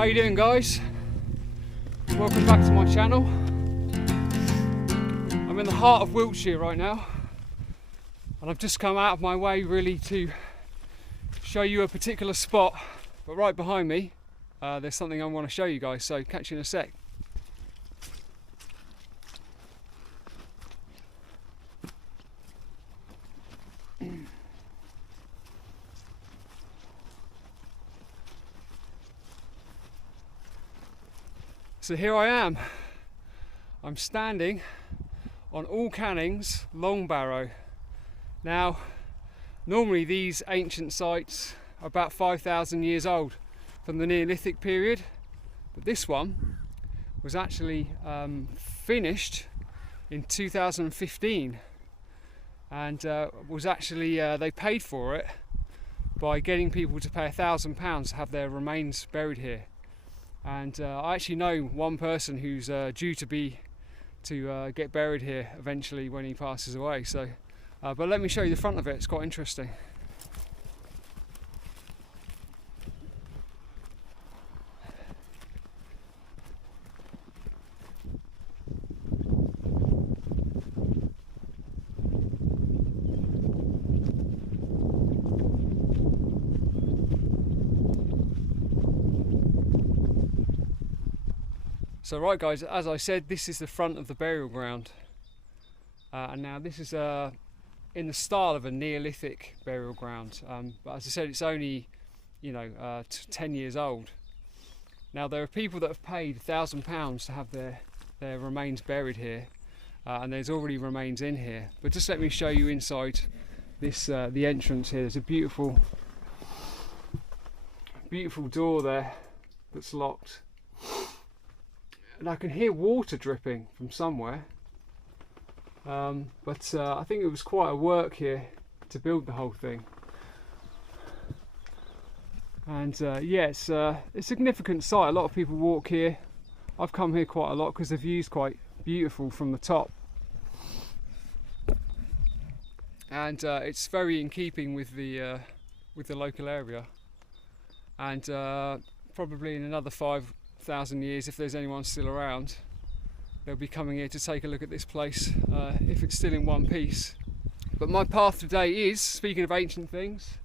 How you doing, guys? Welcome back to my channel. I'm in the heart of Wiltshire right now, and I've just come out of my way really to show you a particular spot, but right behind me there's something I want to show you guys, so catch you in a sec. So here I am. I'm standing on All Canning's Long Barrow. Now, normally these ancient sites are about 5,000 years old from the Neolithic period, but this one was actually finished in 2015, and was actually they paid for it by getting people to pay £1,000 to have their remains buried here. And I actually know one person who's due to get buried here eventually when he passes away. So, but let me show you the front of it. It's quite interesting. So right guys, as I said, this is the front of the burial ground, and now this is in the style of a Neolithic burial ground, but as I said, it's only 10 years old. Now there are people that have paid £1,000 to have their remains buried here, and there's already remains in here, but just let me show you inside this the entrance here. There's a beautiful door there that's locked. And I can hear water dripping from somewhere, but I think it was quite a work here to build the whole thing. And yeah, it's a significant site. A lot of people walk here. I've come here quite a lot because the view's quite beautiful from the top, and it's very in keeping with the local area. And probably in another 5,000 years, if there's anyone still around, they'll be coming here to take a look at this place, if it's still in one piece. But my path today is, speaking of ancient things,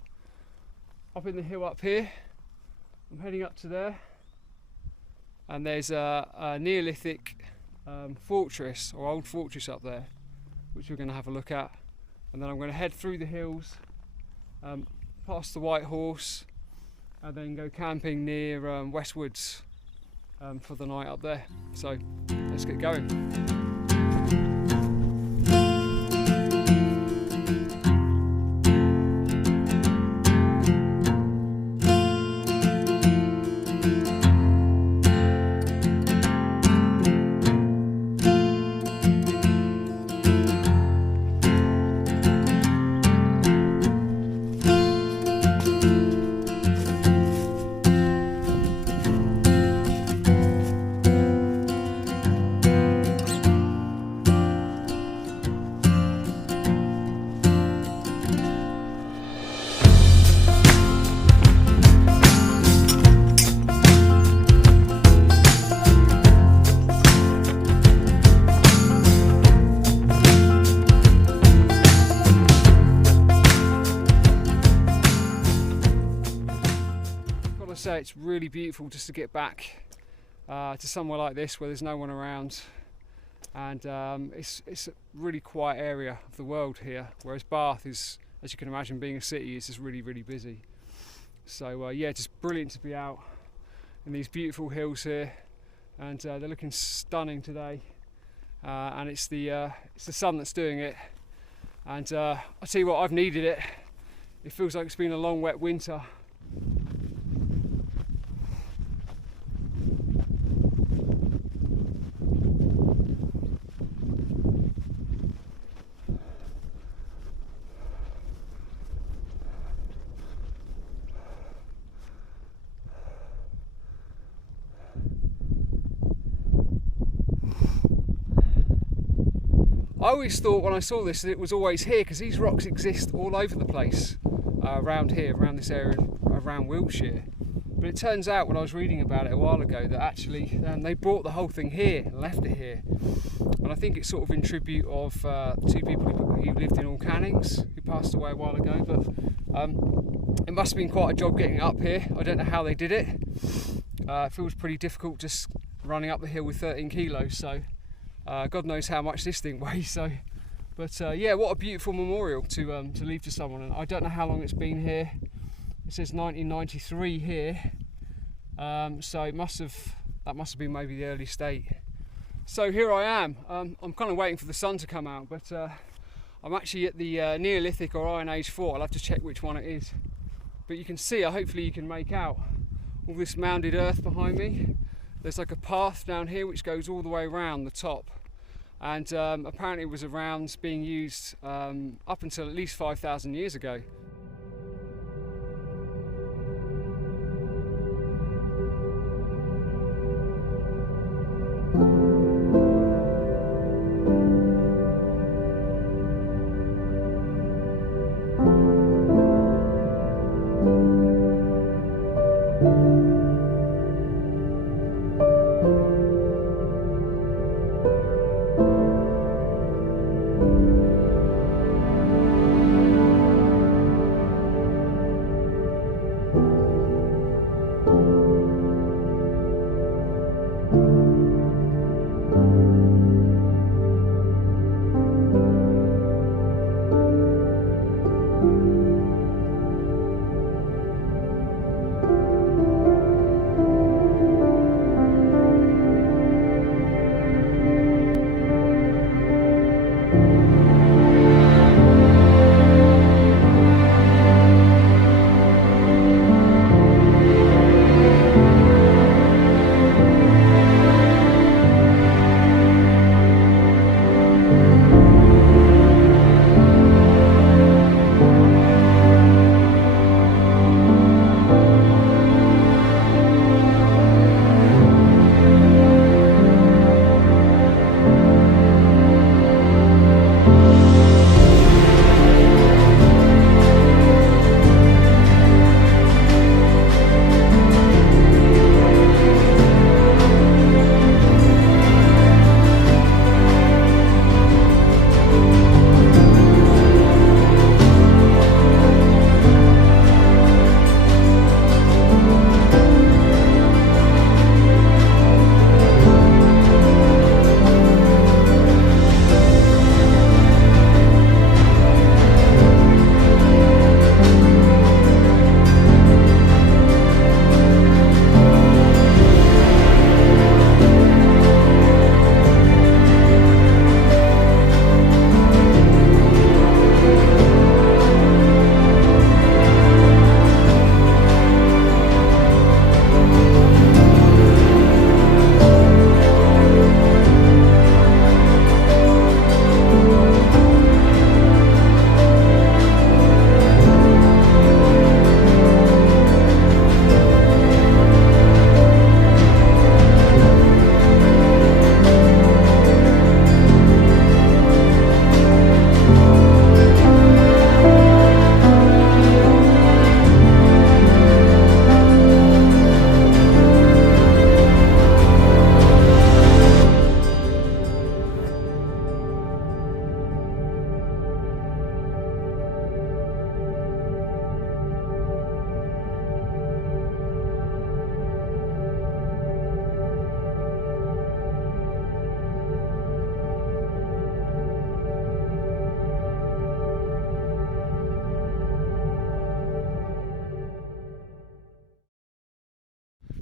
up in the hill up here. I'm heading up to there, and there's a Neolithic fortress, or old fortress up there, which we're going to have a look at. And then I'm going to head through the hills, past the White Horse, and then go camping near Westwoods for the night up there. So let's get going. Say it's really beautiful just to get back to somewhere like this where there's no one around, and it's a really quiet area of the world here, whereas Bath is, as you can imagine, being a city, is just really busy. So yeah, just brilliant to be out in these beautiful hills here, and they're looking stunning today, and it's the sun that's doing it. And I tell you what, I've needed it. It feels like it's been a long wet winter. I always thought when I saw this that it was always here, because these rocks exist all over the place around here, around this area, around Wiltshire. But But it turns out, when I was reading about it a while ago, that actually they brought the whole thing here and left it here. And I think it's sort of in tribute of two people who lived in Cannings, who passed away a while ago. But it must have been quite a job getting up here. I don't know how they did it. It feels pretty difficult just running up the hill with 13 kilos. So God knows how much this thing weighs. So, but yeah, what a beautiful memorial to leave to someone. And I don't know how long it's been here. It says 1993 here. So that must have been maybe the early state. So here I am. I'm kind of waiting for the sun to come out, but I'm actually at the Neolithic or Iron Age 4. I'll have to check which one it is. But you can see, hopefully you can make out all this mounded earth behind me. There's like a path down here which goes all the way around the top. And apparently it was around being used up until at least 5,000 years ago.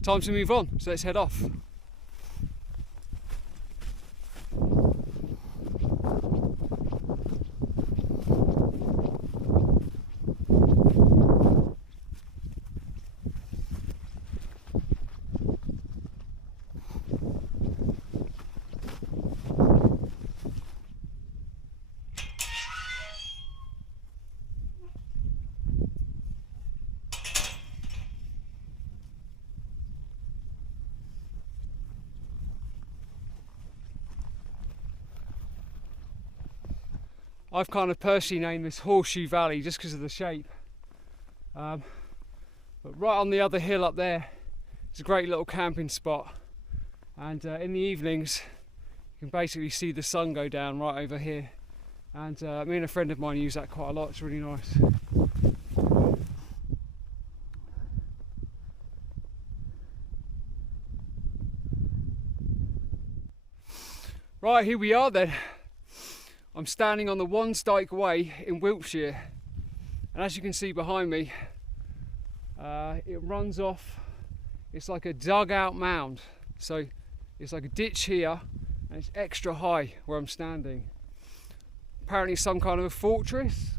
Time to move on, so let's head off. I've kind of personally named this Horseshoe Valley just because of the shape. But right on the other hill up there It's a great little camping spot, and in the evenings you can basically see the sun go down right over here, and me and a friend of mine use that quite a lot. It's really nice. Right, here we are then. I'm standing on the Wansdyke Way in Wiltshire, and as you can see behind me, it runs off. It's like a dug out mound, so it's like a ditch here and it's extra high where I'm standing. Apparently some kind of a fortress,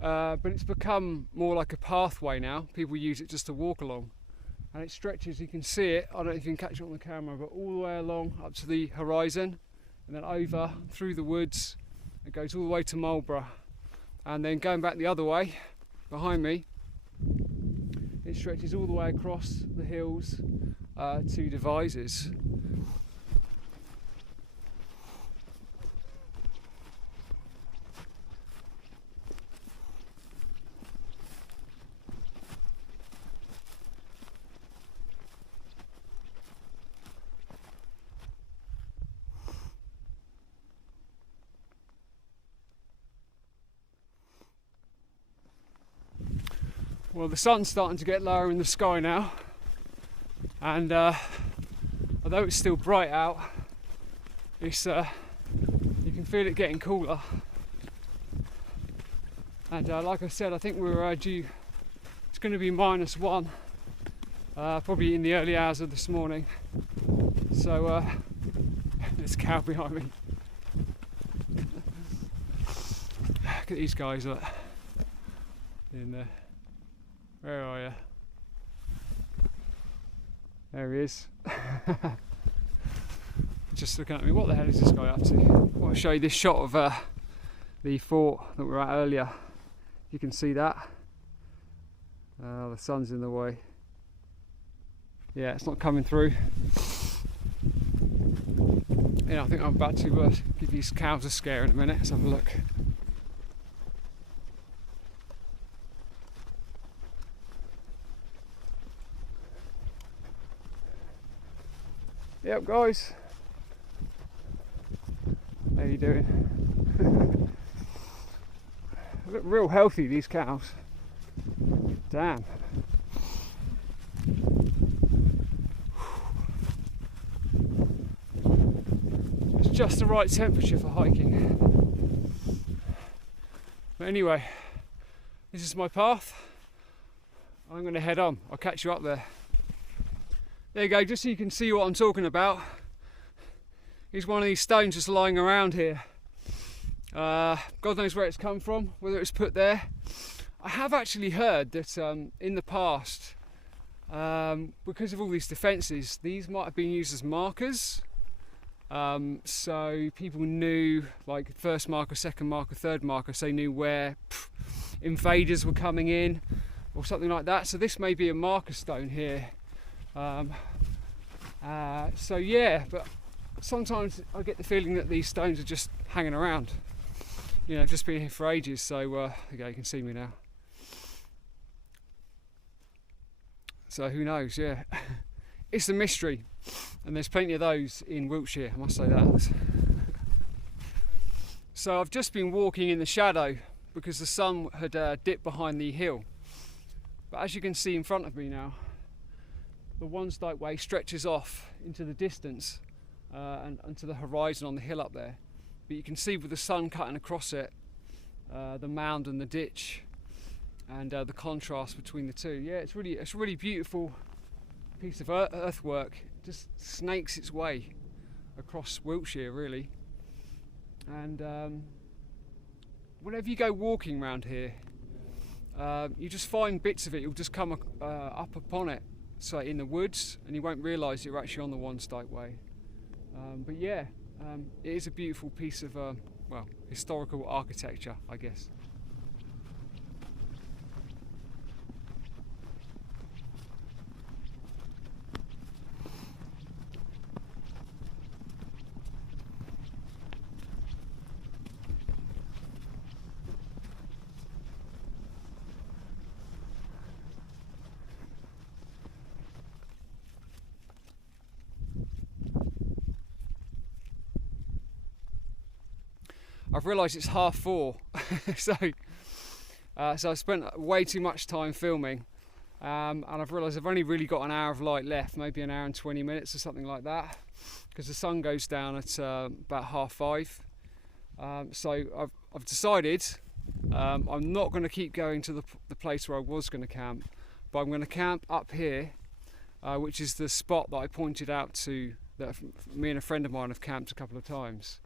but it's become more like a pathway now. People use it just to walk along, and it stretches, you can see it, I don't know if you can catch it on the camera, but all the way along up to the horizon, and then over through the woods. It goes all the way to Marlborough, and then going back the other way behind me, it stretches all the way across the hills to Devizes. Well, the sun's starting to get lower in the sky now, and although it's still bright out, it's you can feel it getting cooler. And like I said, I think we're due. It's going to be -1, probably in the early hours of this morning. So there's a cow behind me. Look at these guys up in there. Where are you? There he is. Just looking at me. What the hell is this guy up to? I want to show you this shot of the fort that we were at earlier. You can see that. The sun's in the way. Yeah, it's not coming through. Yeah, I think I'm about to give these cows a scare in a minute. Let's have a look. Yep, guys. How you doing? They look real healthy, these cows. Damn. It's just the right temperature for hiking. But anyway, this is my path. I'm going to head on. I'll catch you up there. There you go, just so you can see what I'm talking about. Here's one of these stones just lying around here. God knows where it's come from, whether it's put there. I have actually heard that in the past, because of all these defences, these might have been used as markers. So people knew, like first marker, second marker, third marker, so they knew where invaders were coming in or something like that. So this may be a marker stone here. So yeah, but sometimes I get the feeling that these stones are just hanging around, you know, just been here for ages. So okay, you can see me now. So who knows? Yeah, it's a mystery, and there's plenty of those in Wiltshire, I must say that. So I've just been walking in the shadow because the sun had dipped behind the hill, but as you can see in front of me now, the Wansdyke Way stretches off into the distance and to the horizon on the hill up there. But you can see with the sun cutting across it, the mound and the ditch, and the contrast between the two. Yeah, it's a really beautiful piece of earthwork. It just snakes its way across Wiltshire, really. And whenever you go walking around here, you just find bits of it. You'll just come up upon it. So in the woods, and you won't realise you're actually on the Wansdyke Way. But yeah, it is a beautiful piece of well, historical architecture, I guess. I've realised it's 4:30. So I spent way too much time filming, and I've realised I've only really got an hour of light left, maybe an hour and 20 minutes or something like that, because the sun goes down at about 5:30. So I've decided I'm not going to keep going to the place where I was going to camp, but I'm going to camp up here, which is the spot that I pointed out to, that me and a friend of mine have camped a couple of times.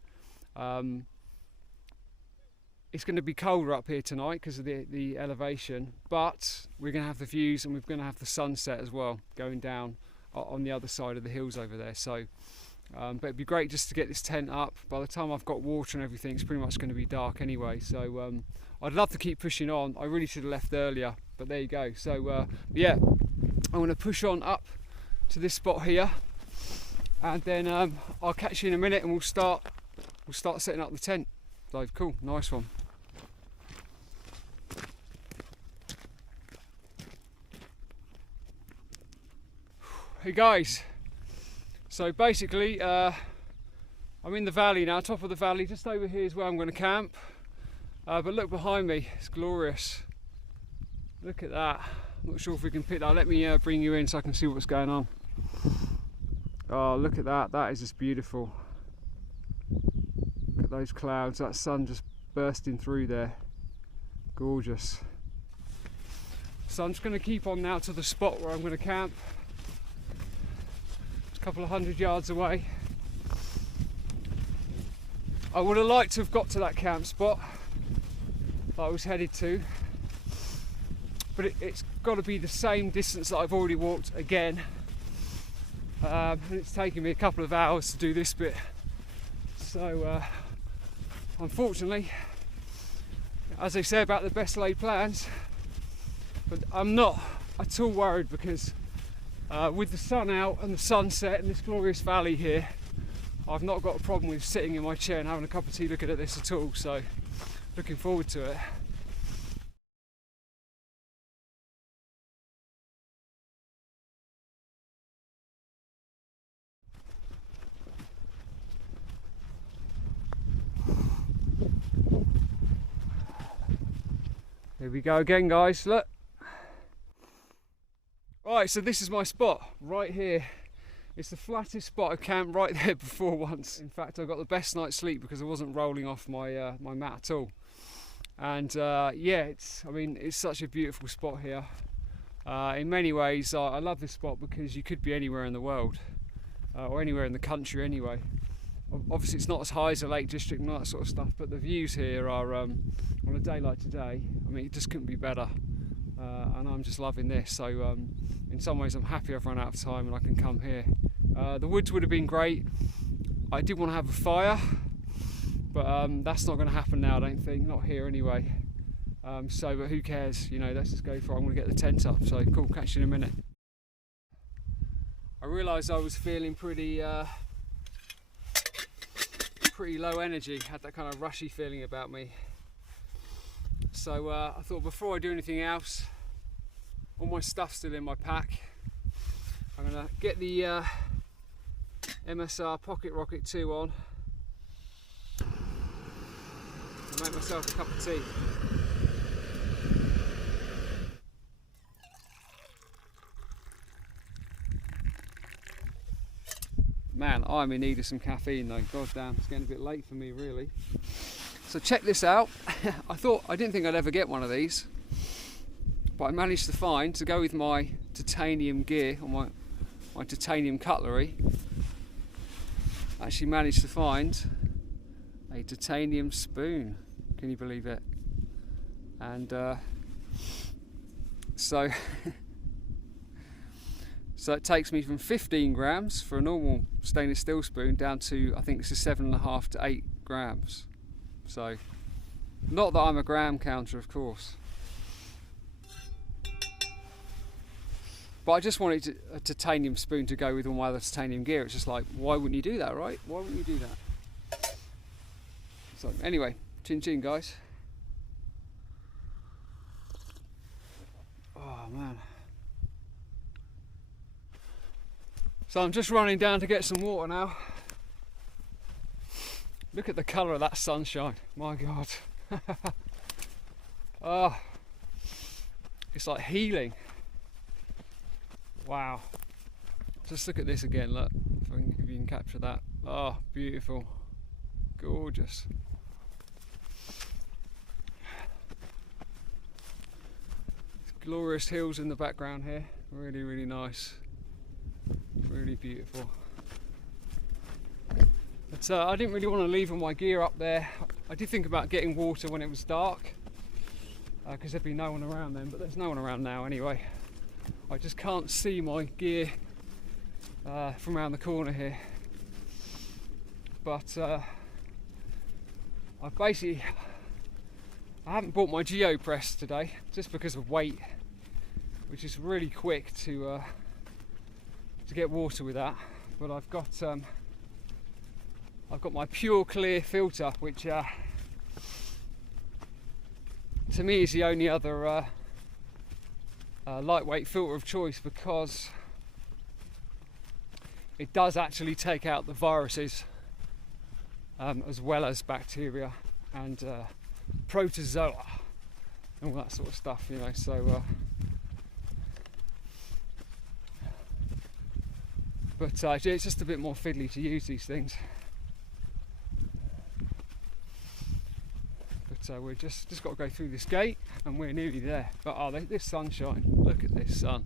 It's going to be colder up here tonight because of the elevation, but we're going to have the views, and we're going to have the sunset as well going down on the other side of the hills over there. So but it'd be great just to get this tent up. By the time I've got water and everything, it's pretty much going to be dark anyway. So I'd love to keep pushing on. I really should have left earlier, but there you go. So yeah, I'm going to push on up to this spot here, and then I'll catch you in a minute, and we'll start setting up the tent. So cool, nice one. Hey guys, so basically I'm in the valley now, top of the valley. Just over here is where I'm going to camp, but look behind me, it's glorious. Look at that. I'm not sure if we can pick that. Let me bring you in so I can see what's going on. Oh, look at that, that is just beautiful. Look at those clouds, that sun just bursting through there. Gorgeous. So I'm just going to keep on now to the spot where I'm going to camp. It's a couple of 100 yards away. I would have liked to have got to that camp spot that I was headed to, but it's got to be the same distance that I've already walked again. And it's taken me a couple of hours to do this bit. So unfortunately, as they say about the best laid plans, but I'm not at all worried, because with the sun out and the sunset and this glorious valley here, I've not got a problem with sitting in my chair and having a cup of tea looking at this at all. So looking forward to it. Here we go again, guys, look. Right, so this is my spot, right here. It's the flattest spot I've camped right there before once. In fact, I got the best night's sleep because I wasn't rolling off my my mat at all. And yeah, it's such a beautiful spot here. In many ways, I love this spot because you could be anywhere in the world, or anywhere in the country anyway. Obviously it's not as high as the Lake District and all that sort of stuff, but the views here are, on a day like today, I mean, it just couldn't be better. And I'm just loving this. So in some ways I'm happy I've run out of time and I can come here. The woods would have been great. I did want to have a fire, but that's not going to happen now, I don't think, not here anyway. But who cares, you know, let's just go for it. I'm going to get the tent up. So cool, catch you in a minute. I realised I was feeling pretty low energy, had that kind of rushy feeling about me. So I thought before I do anything else, all my stuff's still in my pack. I'm going to get the MSR Pocket Rocket 2 on and make myself a cup of tea. Man, I'm in need of some caffeine though. God damn, it's getting a bit late for me really. So check this out. I didn't think I'd ever get one of these, but I managed to find, to go with my titanium gear, or my titanium cutlery, I actually managed to find a titanium spoon. Can you believe it? And so it takes me from 15 grams for a normal stainless steel spoon down to, I think it's 7.5 to 8 grams. So, not that I'm a gram counter, of course, but I just wanted a titanium spoon to go with all my other titanium gear. It's just like, why wouldn't you do that, right? Why wouldn't you do that? So anyway, chin chin, guys. Oh man. So I'm just running down to get some water now. Look at the colour of that sunshine, my God. Oh, it's like healing. Wow. Just look at this again, look, if you can capture that. Oh, beautiful, gorgeous. Glorious hills in the background here, really, really nice, really beautiful. But I didn't really want to leave all my gear up there. I did think about getting water when it was dark, because there'd be no one around then, but there's no one around now anyway. I just can't see my gear from around the corner here. But I haven't bought my GeoPress today just because of weight, which is really quick to get water with that. But I've got my pure clear filter, which to me is the only other lightweight filter of choice, because it does actually take out the viruses as well as bacteria and protozoa and all that sort of stuff, you know. So but it's just a bit more fiddly to use these things. But we're just got to go through this gate and we're nearly there. But oh, this sunshine, look at this sun.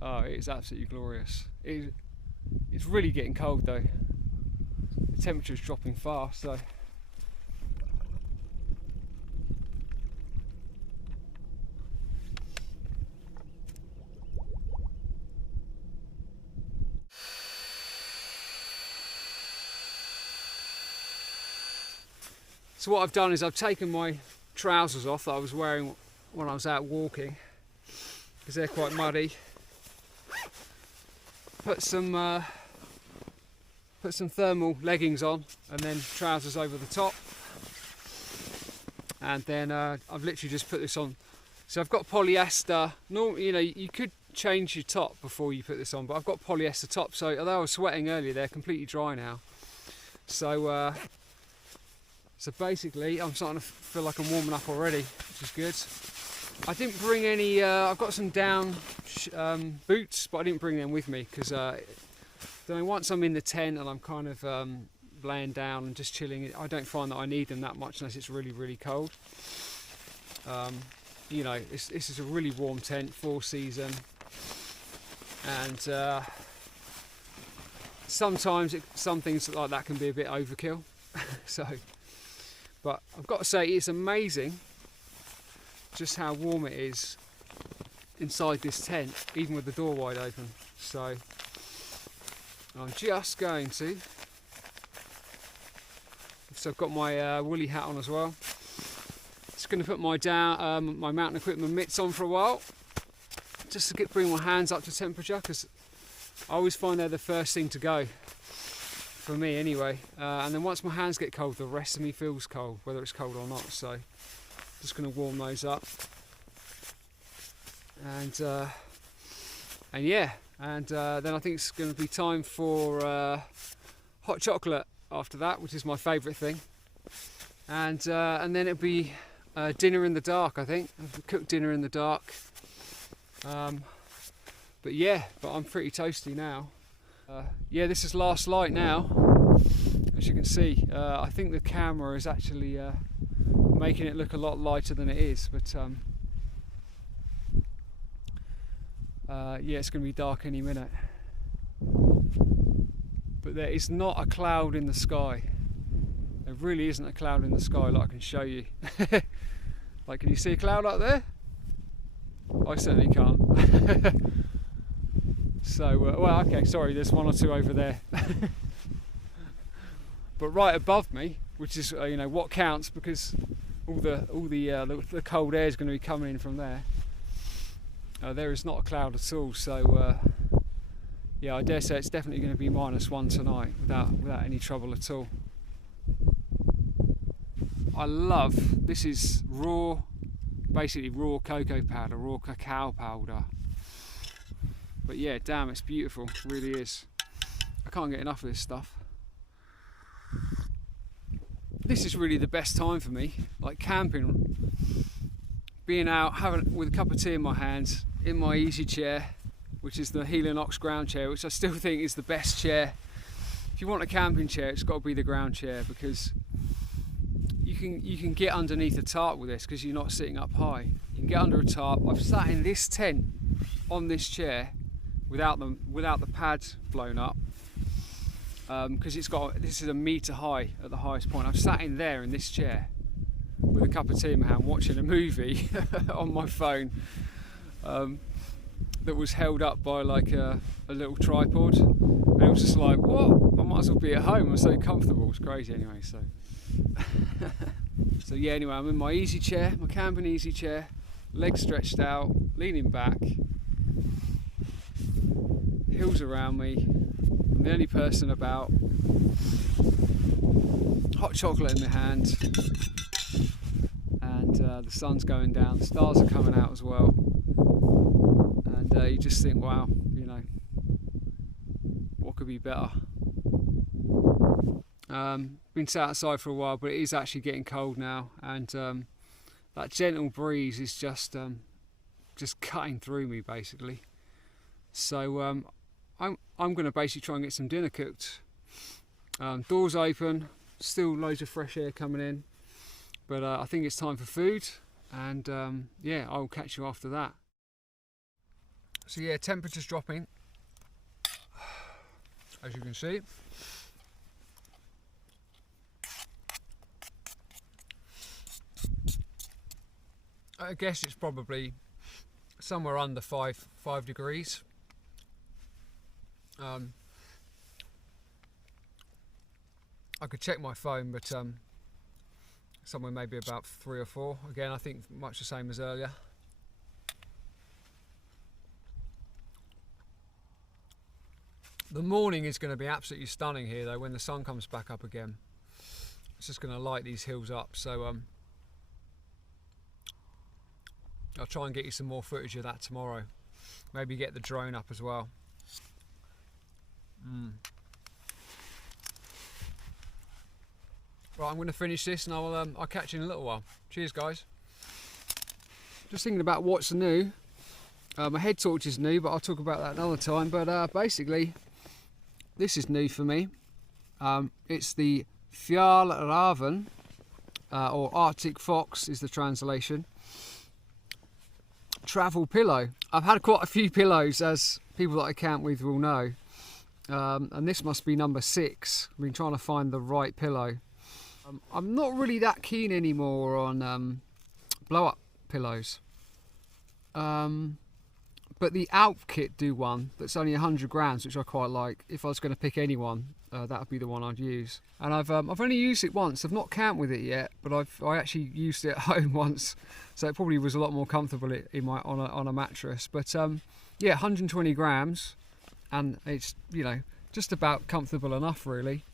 Oh, it's absolutely glorious. It's really getting cold though. The temperature's dropping fast, so So what I've done is I've taken my trousers off that I was wearing when I was out walking, because they're quite muddy. Put some thermal leggings on, and then trousers over the top. And then I've literally just put this on. So I've got polyester. Normally, you know, you could change your top before you put this on, but I've got polyester top. So although I was sweating earlier, they're completely dry now. So so basically, I'm starting to feel like I'm warming up already, which is good. I didn't bring any. I've got some down boots, but I didn't bring them with me because once I'm in the tent and I'm kind of laying down and just chilling, I don't find that I need them that much unless it's really, really cold. You know, this is a really warm tent, 4 season, and sometimes some things like that can be a bit overkill. So, but I've got to say, it's amazing just how warm it is inside this tent, even with the door wide open. So I'm just going to, so I've got my woolly hat on as well. Just going to put my my mountain equipment mitts on for a while, just to bring my hands up to temperature, because I always find they're the first thing to go, for me anyway. And then once my hands get cold, the rest of me feels cold, whether it's cold or not. So just going to warm those up, and yeah, and then I think it's going to be time for hot chocolate after that, which is my favourite thing, and then it'll be dinner in the dark. I think I'll cook dinner in the dark. But yeah, I'm pretty toasty now. Yeah, this is last light now, as you can see. I think the camera is actually making it look a lot lighter than it is, but yeah, it's going to be dark any minute. But there is not a cloud in the sky. There really isn't a cloud in the sky, like I can show you. Like, can you see a cloud up there? I certainly can't. So, well, okay, sorry, there's one or two over there. But right above me, which is you know, what counts, because all the cold air is going to be coming in from there. There is not a cloud at all. So yeah, I dare say it's definitely going to be -1 tonight without any trouble at all. I love, this is raw, basically raw cocoa powder, raw cacao powder. But yeah, damn, it's beautiful, it really is. I can't get enough of this stuff. this is really the best time for me, like camping, being out, having with a cup of tea in my hands, in my easy chair, which is the Helinox ground chair, which I still think is the best chair. If you want a camping chair, it's got to be the ground chair, because you can get underneath a tarp with this, because you're not sitting up high. You can get under a tarp. I've sat in this tent on this chair without the pads blown up, because this is a metre high at the highest point. I've sat in there in this chair with a cup of tea in my hand, watching a movie on my phone, that was held up by like a little tripod, and it was just like, what? I might as well be at home. I'm so comfortable. It's crazy anyway. So so yeah, anyway, I'm in my easy chair, my camping easy chair, legs stretched out, leaning back, hills around me. I'm the only person about, hot chocolate in my hand, and the sun's going down, the stars are coming out as well, and you just think, wow, you know, what could be better? Been sat outside for a while, but it is actually getting cold now, and that gentle breeze is just cutting through me basically. So I'm going to basically try and get some dinner cooked. Doors open, still loads of fresh air coming in, but I think it's time for food, and yeah, I'll catch you after that. So yeah, temperature's dropping, as you can see. I guess it's probably somewhere under 5 degrees. I could check my phone, but somewhere maybe about 3 or 4. Again, I think much the same as earlier. The morning is going to be absolutely stunning here though when the sun comes back up again. It's just going to light these hills up, so I'll try and get you some more footage of that tomorrow. Maybe get the drone up as well. Right, I'm going to finish this, and I'll catch you in a little while. Cheers, guys. Just thinking about what's new. My head torch is new, but I'll talk about that another time. But basically, this is new for me. It's the Fjällräven, or Arctic Fox is the translation, travel pillow. I've had quite a few pillows, as people that I camp with will know, and this must be number 6. I've been trying to find the right pillow. I'm not really that keen anymore on blow-up pillows, but the Alp kit do one that's only 100 grams, which I quite like. If I was going to pick anyone, that would be the one I'd use. And I've only used it once. I've not camped with it yet, but I actually used it at home once, so it probably was a lot more comfortable on a mattress. But yeah, 120 grams, and it's, you know, just about comfortable enough really.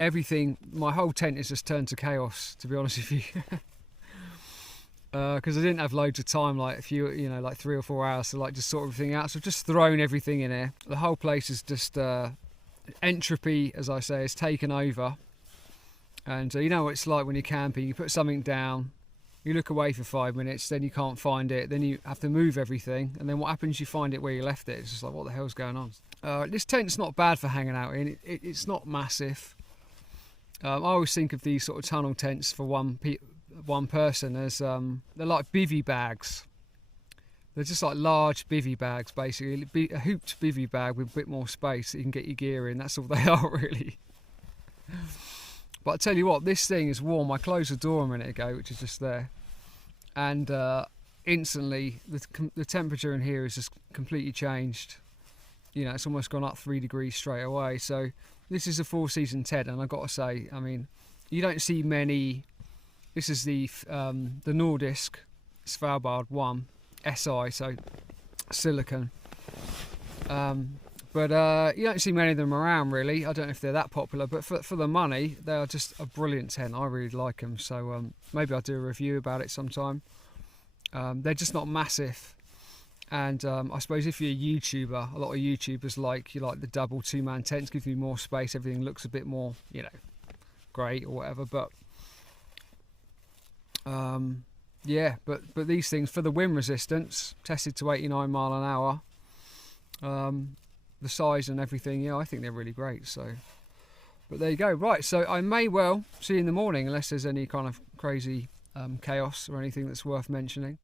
Everything, my whole tent is just turned to chaos, to be honest with you, because I didn't have loads of time, like like 3 or 4 hours to like just sort everything out. So I've just thrown everything in here. The whole place is just entropy, as I say, is taken over. And you know what it's like when you're camping. You put something down, you look away for 5 minutes, then you can't find it, then you have to move everything, and then what happens? You find it where you left it. It's just like, what the hell's going on? This tent's not bad for hanging out in. It's not massive. I always think of these sort of tunnel tents for one person as they're like bivvy bags. They're just like large bivvy bags, basically. A hooped bivvy bag with a bit more space that you can get your gear in. That's all they are, really. But I tell you what, this thing is warm. I closed the door a minute ago, which is just there, and instantly the temperature in here is just completely changed. You know, it's almost gone up 3 degrees straight away. So this is a 4-season tent, and I've got to say, I mean, you don't see many. This is the Nordisk Svalbard 1 SI, so silicon. But you don't see many of them around, really. I don't know if they're that popular, but for the money, they are just a brilliant tent. I really like them, so maybe I'll do a review about it sometime. They're just not massive. And I suppose if you're a YouTuber, a lot of YouTubers like the double 2-man tents, give you more space, everything looks a bit more, you know, great or whatever. But Yeah, but these things, for the wind resistance, tested to 89 mile an hour, the size and everything, yeah, I think they're really great. So, but there you go. Right, so I may well see you in the morning, unless there's any kind of crazy chaos or anything that's worth mentioning.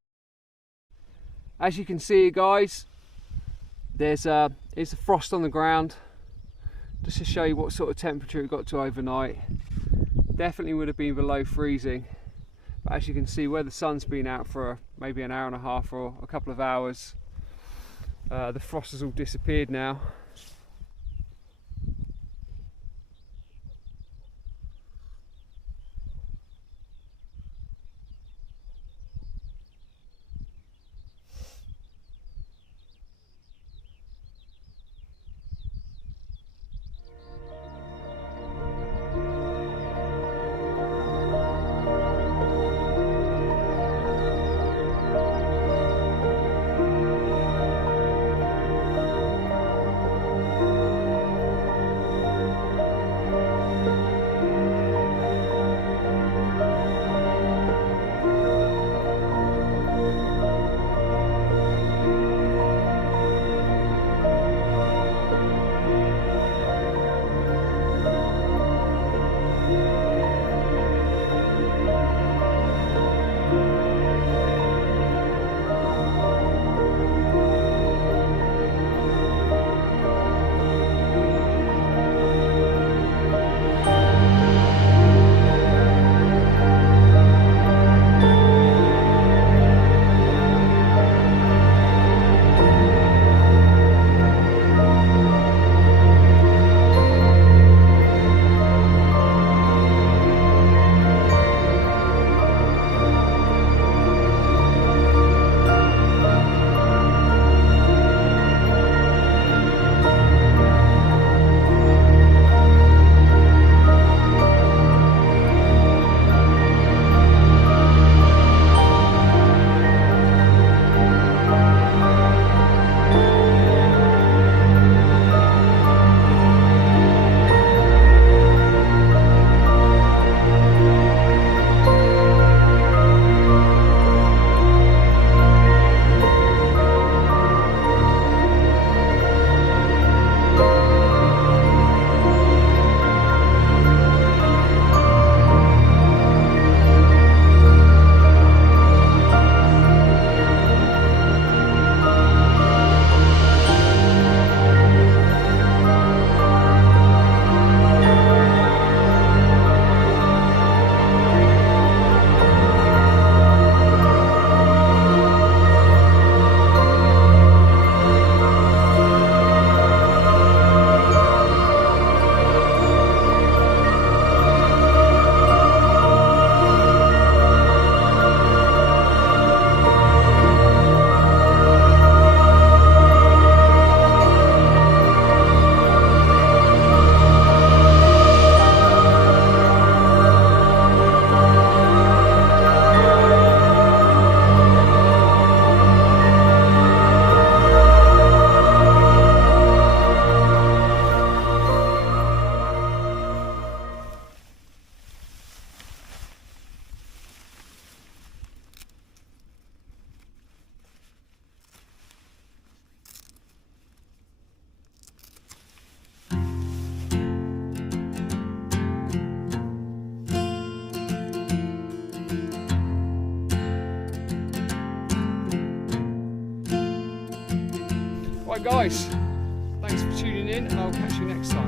As you can see, guys, there's a frost on the ground, just to show you what sort of temperature it got to overnight. Definitely would have been below freezing, but as you can see, where the sun's been out for maybe an hour and a half or a couple of hours, the frost has all disappeared now. Right guys, thanks for tuning in, and I'll catch you next time.